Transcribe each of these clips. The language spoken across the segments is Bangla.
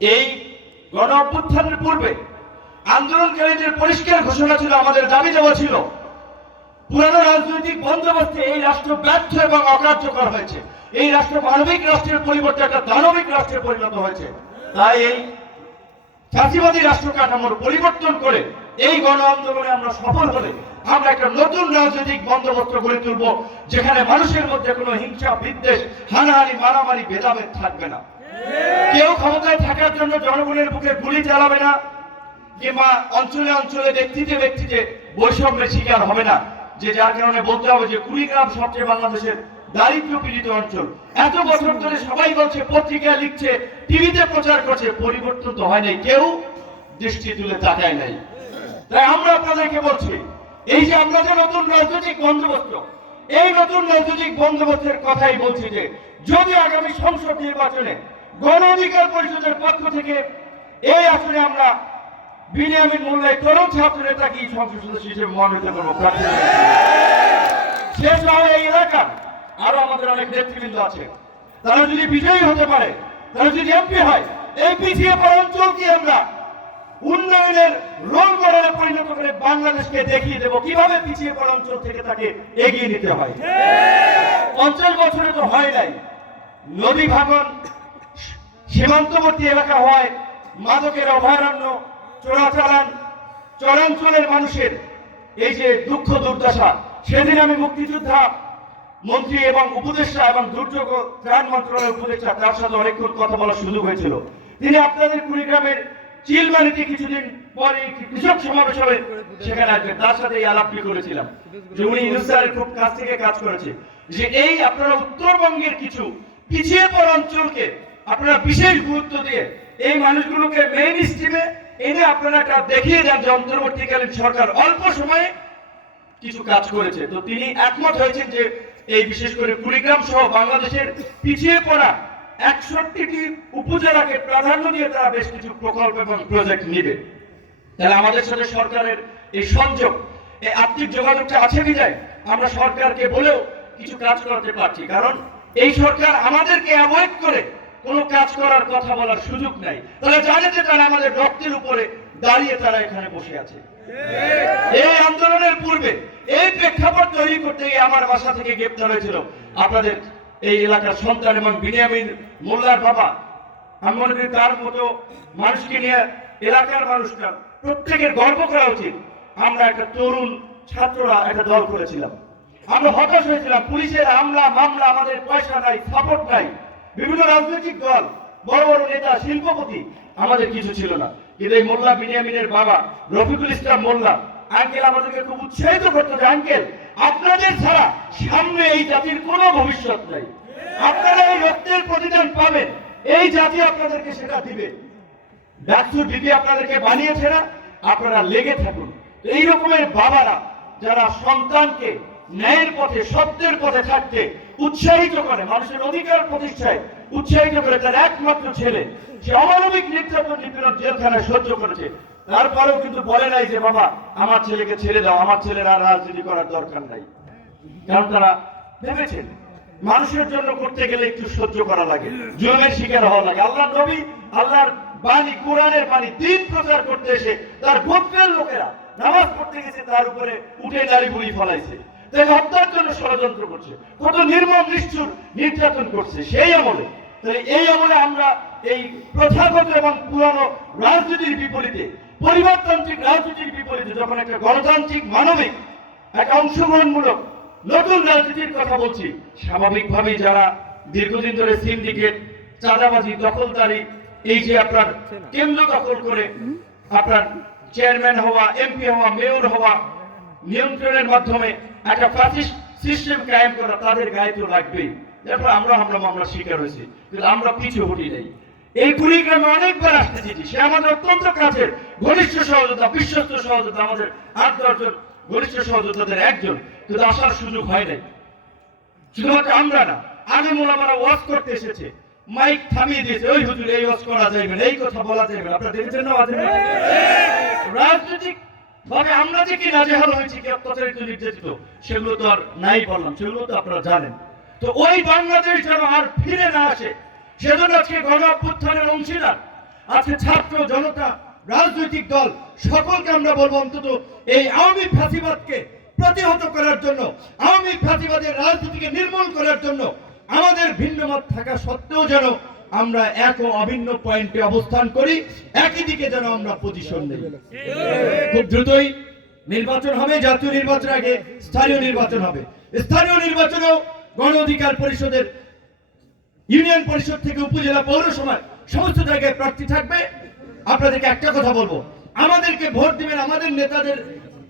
এই গণ অভ্যুত্থানের পূর্বে আন্দোলনকারীদের পরিষ্কার ঘোষণা ছিল, আমাদের দাবি দেওয়া ছিল, পুরানো রাজনৈতিক বন্দোবস্তে এই রাষ্ট্র ব্যর্থ এবং অকার্যকর হয়েছে। এই রাষ্ট্র মানবিক রাষ্ট্রের পরিবর্তে একটা দানবিক রাষ্ট্রে পরিণত হয়েছে। তাই এই ফাঁসিবাদী রাষ্ট্র কাঠামোর পরিবর্তন করে এই গণ আন্দোলনে আমরা সফল হলে আমরা একটা নতুন রাজনৈতিক বন্দোবস্ত গড়ে তুলব, যেখানে মানুষের মধ্যে কোনো হিংসা, বিদ্বেষ, হানাহানি, মারামারি, ভেদাভেদ থাকবে না। কেউ ক্ষমতায় থাকার জন্য জনগণের বুকে গুলি চালাবে না কিংবা অঞ্চলে অঞ্চলে ব্যক্তিতে ব্যক্তিতে বৈষম্যের শিকার হবে না, যে যার কারণে বলতে হবে যে কুড়িগ্রাম সবচেয়ে বাংলাদেশের দারিদ্র পীড়িত অঞ্চল। এত বছর ধরে সবাই বলছে পত্রিকায় লিখছে, টিভিতে প্রচার করছে, পরিবর্তন তো হয় নাই, কেউ দৃষ্টি তুলে তাকায় নাই। তাই আমরা আপনাদেরকে বলছি, এই যে আমরা যে নতুন রাজনৈতিক বন্দোবস্ত, এই নতুন রাজনৈতিক বন্দোবস্তের কথাই বলছি যে, যদি আগামী সংসদ নির্বাচনে গণ অধিকার পরিষদের পক্ষ থেকে এই আসনে আমরা বিনিয়ামিন মোল্লাই তরুণ ছাত্র নেতাকে সংসদ সদস্য হিসেবে মনোনীত করব। শেষ হয় এই এলাকার আরও আমাদের অনেক নেতৃবৃন্দ আছে। তারা যদি বিজয়ী হতে পারে তারা যদি এমপি হয় এই পিছিয়ে পড়া অঞ্চলকে আমরা উন্নয়নের রোল মডেলে পরিণত করে বাংলাদেশকে দেখিয়ে দেব। কীভাবে পিছিয়ে পড়া অঞ্চল থেকে তাকে এগিয়ে নিতে হয়? পঞ্চাশ বছরে তো হয় নাই। নদী ভাঙন সীমান্তবর্তী এলাকা হয় মাদকের অভয়ারণ্য চোরাচালান, চরাঞ্চলের মানুষের এই যে দুঃখ দুর্দশা, সেদিন আমি মুক্তিযোদ্ধা, মন্ত্রী এবং উপদেষ্টা এবং দুর্যোগ ত্রাণ মন্ত্রণালয়ের উপদেষ্টা, তার সাথে অনেকক্ষণ কথা বলার সুযোগ হয়েছিল। তিনি আপনাদের কুড়িগ্রামের চিলমারিতে কিছুদিন পরে কৃষক সমাবেশ হবে সেখানে আসবেন। তার সাথে এই আলাপটি করেছিলাম যে উনি ইনুসারের খুব কাছ থেকে কাজ করেছে। যে এই আপনারা উত্তরবঙ্গের কিছু পিছিয়ে পড়া অঞ্চলকে আপনারা বিশেষ গুরুত্ব দিয়ে এই মানুষগুলোকে মেইন স্ট্রিমে এনে আপনারা দেখিয়ে যান যে অন্তর্বর্তীকালীন সরকার অল্প সময়ে কিছু কাজ করেছে। তো তিনি একমত হয়েছেন যে এই বিশেষ করে কুড়িগ্রাম সহ বাংলাদেশের পিছিয়ে পড়া একষট্টিটি উপজেলাকে প্রাধান্য দিয়ে তারা বেশ কিছু প্রকল্প এবং প্রজেক্ট নিবে। তাহলে আমাদের সাথে সরকারের এই সংযোগ, এই আর্থিক যোগাযোগটা আছে বিদায় আমরা সরকারকে বলেও কিছু কাজ করাতে পারছি। কারণ এই সরকার আমাদেরকে অ্যাভয়েড করে কোনো কাজ করার কথা বলার সুযোগ নাই। তাহলে জানে যে তারা আমাদের রক্তের উপরে দাঁড়িয়ে তারা এখানে বসে আছে। এই আন্দোলনের পূর্বে এই প্রেক্ষাপট তৈরি করতে আমার বাসা থেকে গ্রেপ্তার হয়েছিল। আপনাদের এই এলাকার সন্তান এবং বিনিয়ামিন মোল্লার বাবা। আমি মনে করি তার মতো মানুষকে নিয়ে এলাকার মানুষরা প্রত্যেকের গর্ব করা উচিত। আমরা একটা তরুণ ছাত্ররা একটা দল করেছিলাম। আমরা হতাশ হয়েছিলাম। পুলিশের হামলা, মামলা, আমাদের পয়সা নাই সাপোর্ট নাই। বিভিন্ন রাজনৈতিক দল, বড় বড় নেতা, শিল্পপতি, আমাদের কিছু ছিল না। কিন্তু এই মোল্লা, বিনিয়ামিনের বাবা, রফিকুল ইসলাম মোল্লা আঙ্কেল আমাদেরকে খুব উৎসাহিত করতো যে আঙ্কেল আপনাদের ছাড়া সামনে এই জাতির কোনো ভবিষ্যৎ নাই। আপনারা এই রক্তের প্রতিদান পাবেন, এই জাতি আপনাদেরকে সেটা দিবে। ডাক্তার দিদি আপনাদেরকে বানিয়েছে না, আপনারা লেগে থাকুন। এই রকমের বাবারা, যারা সন্তানকে ন্যায়ের পথে, সত্যের পথে থাকতে উৎসাহিত করে, মানুষের অধিকার প্রতিষ্ঠায় উৎসাহিত করে তার একমাত্র ছেলে, সে অমানবিক নির্যাতন নিপীড়ন জেলখানায় সহ্য করেছে। তারপরেও কিন্তু বলে নাই যে, বাবা, আমার ছেলেকে ছেড়ে দাও, আমার ছেলের আর রাজনীতি করার দরকার নাই। কারণ তারা ভেবেছেন, মানুষের জন্য করতে গেলে একটু সহ্য করা লাগে, জুলুমের শিকার হওয়া লাগে। আল্লাহ নবী, আল্লাহর বাণী, কোরআনের বাণী দিন প্রচার করতে এসে তার গোত্রের লোকেরা নামাজ পড়তে গেছে, তার উপরে উঠে দাঁড়ি বুড়ি ফলাইছে। তাই হত্যার জন্য ষড়যন্ত্র করছে কত নির্মম নিষ্ঠুর নির্যাতন করছে সেই আমলে। তাহলে এই আমলে আমরা এই প্রথাগত এবং পুরানো রাজনীতির বিপরীতে পরিবারতান্ত্রিক রাজনীতির বিপরীতে যখন একটা গণতান্ত্রিক মানবিক একটা অংশগ্রহণমূলক নতুন রাজনীতির কথা বলছি স্বাভাবিকভাবেই যারা দীর্ঘদিন ধরে সিন্ডিকেট চাঁদাবাজি দখলদারি এই যে আপনার কেন্দ্র দখল করে আপনার চেয়ারম্যান হওয়া এমপি হওয়া মেয়র হওয়া নিয়ন্ত্রণের মাধ্যমে একটা প্রাচীন সিস্টেম কায়েম করা তাদের গায়ে তো লাগবেই। দেখো আমরা হামলা মামলা শিকার হয়েছি, কিন্তু আমরা পিছু হটি নাই। এই কুড়িগ্রামে অনেকবার আসতে চেয়েছি সে আমাদের অত্যন্ত কাছের ঘনিষ্ঠ সহযোগিতা বিশ্বস্ত সহযোগিতা আমাদের আট দশজন ঘনিষ্ঠ সহযোগিতাদের একজন, কিন্তু আসার সুযোগ হয় নাই। শুধুমাত্র আমরা না আগে মোলামারা ওয়াজ করতে এসেছে। মাইক থামিয়ে দিয়েছে, ওই হুজুর, এই ওয়াজ করা যাইবে এই কথা বলা যাইবে আপনারা দেখেছেন না রাজনৈতিক ভাবে আমরা যে কি নাজেহাল হয়েছি, কি অত্যাচারিত, নির্যাতিত, সেগুলো তো আর নাই বললাম, সেগুলো তো আপনারা জানেন। তো ওই বাংলাদেশ যেন আর ফিরে না আসে, সেজন্য আজকে গণ অভ্যুত্থানের অংশীদার, আজকে ছাত্র জনতা, রাজনৈতিক দল, সকলকে আমরা বলব অন্তত এই আওয়ামী ফাঁসিবাদকে প্রতিহত করার জন্য, আওয়ামী ফাঁসিবাদের রাজনীতিকে নির্মূল করার জন্য আমাদের ভিন্ন মত থাকা সত্ত্বেও যেন আমরা এক অভিন্ন পয়েন্টে অবস্থান করি, একই দিকে যেন আমরা পজিশন নেই। খুব দ্রুতই নির্বাচন হবে, জাতীয় নির্বাচন আগে স্থানীয় নির্বাচন হবে। স্থানীয় নির্বাচনেও গণ অধিকার পরিষদের ইউনিয়ন পরিষদ থেকে উপজেলা পৌরসভার সমস্ত জায়গায় প্রার্থী থাকবে। আপনাদেরকে একটা কথা বলব, আমাদেরকে ভোট দিবেন আমাদের নেতাদের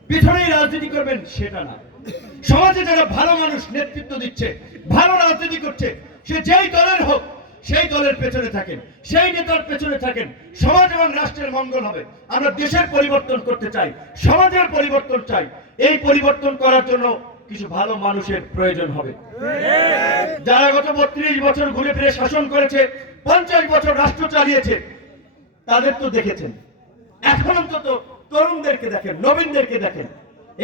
পিছনেই রাজনীতি করবেন সেটা না। সমাজে যারা ভালো মানুষ নেতৃত্ব দিচ্ছে, ভালো রাজনীতি করছে, সে যেই দলের হোক সেই দলের পেছনে থাকেন, সেই নেতার পেছনে থাকেন। সমাজ এবং রাষ্ট্রের মঙ্গল হবে। আমরা দেশের পরিবর্তন করতে চাই, সমাজের পরিবর্তন চাই। এই পরিবর্তন করার জন্য কিছু ভালো মানুষের প্রয়োজন হবে। যারা গত বত্রিশ বছর ঘুরে ফিরে শাসন করেছে, পঞ্চাশ বছর রাষ্ট্র চালিয়েছে, তাদের তো দেখেছেন। এখন অন্তত তরুণদেরকে দেখেন, নবীনদেরকে দেখেন।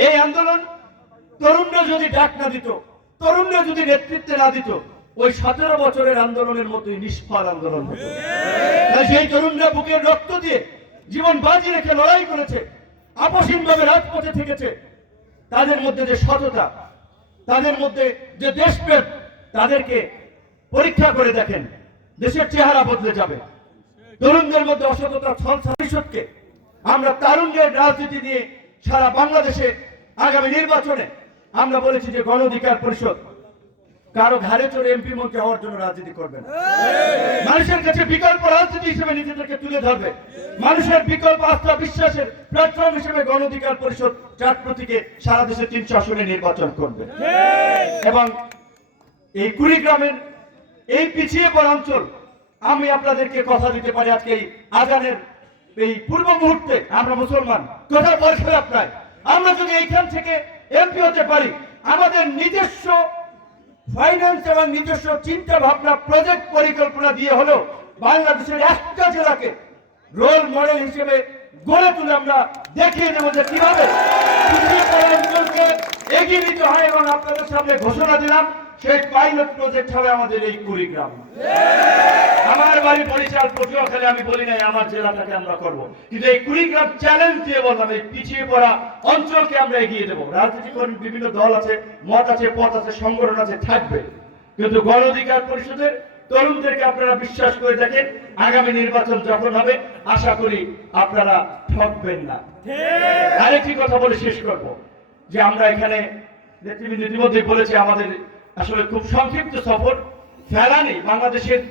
এই আন্দোলন তরুণরা যদি ডাক না দিত, তরুণরা যদি নেতৃত্বে না দিত ওই সতেরো বছরের আন্দোলনের মতোই নিষ্ফল আন্দোলন সেই তরুণরা বুকের রক্ত দিয়ে জীবন বাজি রেখে লড়াই করেছে আপসীনভাবে রাজপথে থেকেছে। তাদের মধ্যে যে সততা, তাদের মধ্যে যে দেশপ্রেম, তাদেরকে পরীক্ষা করে দেখেন, দেশের চেহারা বদলে যাবে। তরুণদের মধ্যে অসততা, ছল ভবিষ্যৎকে আমরা তারুণ্যের রাজনীতি দিয়ে সারা বাংলাদেশে আগামী নির্বাচনে আমরা বলেছি যে গণ অধিকার পরিষদ কারও ঘাড়ে চড়ে এমপি মন্ত্রী হওয়ার জন্য রাজনীতি করবে না। মানুষের কাছে বিকল্প রাজনীতি হিসেবে নিজেদেরকে তুলে ধরবে। মানুষের বিকল্প আস্থা বিশ্বাসের প্ল্যাটফর্ম হিসেবে গণ অধিকার পরিষদ চার প্রতীকে সারা দেশে তিনশো আসনে নির্বাচন করবে। এবং এই কুড়িগ্রামের এই পিছিয়ে পড়া অঞ্চল, আমি আপনাদেরকে কথা দিতে পারি আজকে এই আজানের এই পূর্ব মুহূর্তে, আমরা মুসলমান কথা বল খারাপ নাই আমরা যদি এইখান থেকে এমপি হতে পারি, আমাদের নিজস্ব ফাইন্যান্স এবং নিজস্ব চিন্তা ভাবনা প্রজেক্ট পরিকল্পনা দিয়ে হলো বাংলাদেশের একটা জেলাকে রোল মডেল হিসেবে গড়ে তুলে আমরা দেখিয়ে দেবো যে কীভাবে এগিয়ে নিতে হয় এবং আপনাদের সামনে ঘোষণা দিলাম, সেই পাইলট প্রজেক্ট হবে আমাদের এই কুড়িগ্রাম। আমার বাড়ি বরিশাল পটুয়াখালী আমি বলি নাই, আমার জেলাটাকে আমরা করব। কিন্তু এই কুড়িগ্রাম চ্যালেঞ্জ দিয়ে বললাম, এই পিছিয়ে পড়া অঞ্চলকে আমরা এগিয়ে দেবো। রাজনীতি কর্মী বিভিন্ন দল আছে, মত আছে, পথ আছে, সংগঠন আছে, থাকবে। কিন্তু গণ অধিকার পরিষদের তরুণদেরকে আপনারা বিশ্বাস করে দেখেন, আগামী নির্বাচন যখন হবে, আশা করি আপনারা ঠকবেন না। আরেকটি কথা বলে শেষ করব, যে আমরা এখানে নেতৃবৃন্দ ইতিমধ্যে বলেছে, আমাদের আসলে খুব সংক্ষিপ্ত সফর, ফেলানি, বাংলাদেশের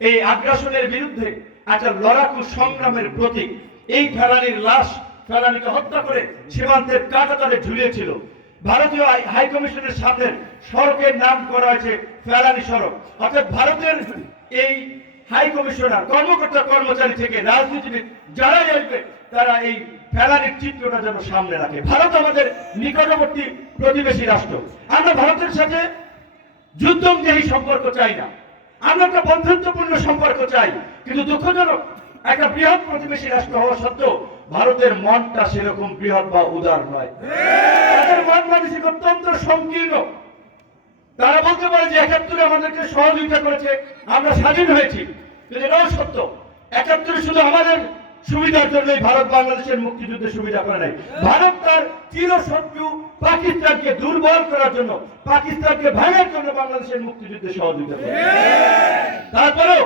এই আগ্রাসনের বিরুদ্ধে একটা লড়াকু সংগ্রামের প্রতীক। এই ফেলানির লাশ ফেলানিকে হত্যা করে সীমান্তের কাটাতারে ঝুলিয়েছিল। ভারতীয় হাই- হাই কমিশনের সামনের সড়কের নাম করা হয়েছে ফেলানি সড়ক। অর্থাৎ ভারতের এই হাই কমিশনার কর্মকর্তা, কর্মচারী থেকে রাজনীতিবিদ যারাই আসবে, তারা এই ফেলানির চিত্রটা যেন সামনে রাখে। ভারত আমাদের নিকটবর্তী প্রতিবেশী রাষ্ট্র। আমরা ভারতের সাথে যুদ্ধংদেহী সম্পর্ক চাই না। আমরা একটা বন্ধুত্বপূর্ণ সম্পর্ক চাই, কিন্তু দুঃখজনক, একটা বৃহৎ প্রতিবেশী রাষ্ট্র হওয়া সত্ত্বেও ভারতের মনটা সেরকম বৃহৎ বা উদার নয়। মন মানসিক অত্যন্ত সংকীর্ণ। তারা বলতে পারে যে একাত্তরে আমাদেরকে সহযোগিতা করেছে, আমরা স্বাধীন হয়েছি। কিন্তু এটাও সত্য, একাত্তরে শুধু আমাদের সুবিধার জন্যই ভারত বাংলাদেশের মুক্তিযুদ্ধে সুবিধা করে নাই। ভারত তার চিরশত্রু পাকিস্তানকে দুর্বল করার জন্য, পাকিস্তানকে ভাঙার জন্য বাংলাদেশের মুক্তিযুদ্ধে সহযোগিতা করে তারপরেও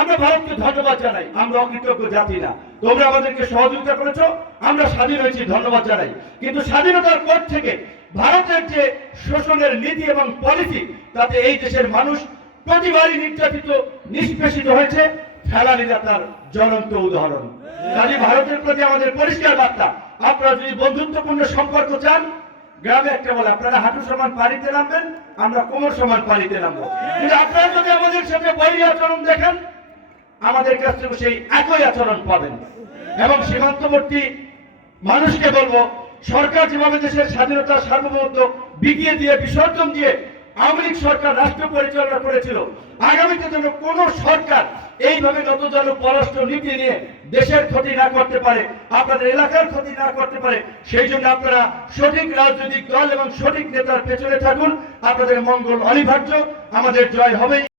আমরা ভারতকে ধন্যবাদ জানাই, আমরা অকৃতজ্ঞ জাতি না। তোমরা আমাদেরকে সহযোগিতা করেছ, আমরা স্বাধীন হয়েছি, ধন্যবাদ জানাই। কিন্তু স্বাধীনতার পর থেকে ভারতের যে শোষণের নীতি এবং পলিসি, তাতে এই দেশের মানুষ প্রতিবারই নির্যাতিত, নিষ্পেষিত হয়েছে। ফেলানিরা তার জ্বলন্ত উদাহরণ। কাজে ভারতের প্রতি আমাদের পরিষ্কার বার্তা। আপনারা যদি বন্ধুত্বপূর্ণ সম্পর্ক চান, গ্রামে একটা বলে, আপনারা হাঁটু সমান পানিতে নামবেন, আমরা কোমর সমান পানিতে নামবো। কিন্তু আপনারা যদি আমাদের সাথে বৈরী আচরণ দেখেন, আমাদের কাছ থেকে সেই একই আচরণ পাবেন। এবং সীমান্তবর্তী মানুষকে বলব, সরকার যেভাবে দেশের স্বাধীনতা সার্বভৌমত্ব বিগিয়ে দিয়ে, বিসর্জন দিয়ে আওয়ামী সরকার রাষ্ট্র পরিচালনা করেছিল। আগামীতে যেন কোন সরকার এইভাবে যত যেন পররাষ্ট্র নীতি নিয়ে দেশের ক্ষতি না করতে পারে, আপনাদের এলাকার ক্ষতি না করতে পারে, সেই জন্য আপনারা সঠিক রাজনৈতিক দল এবং সঠিক নেতার পেছনে থাকুন। আপনাদের মঙ্গল অনিবার্য। আমাদের জয় হবেই।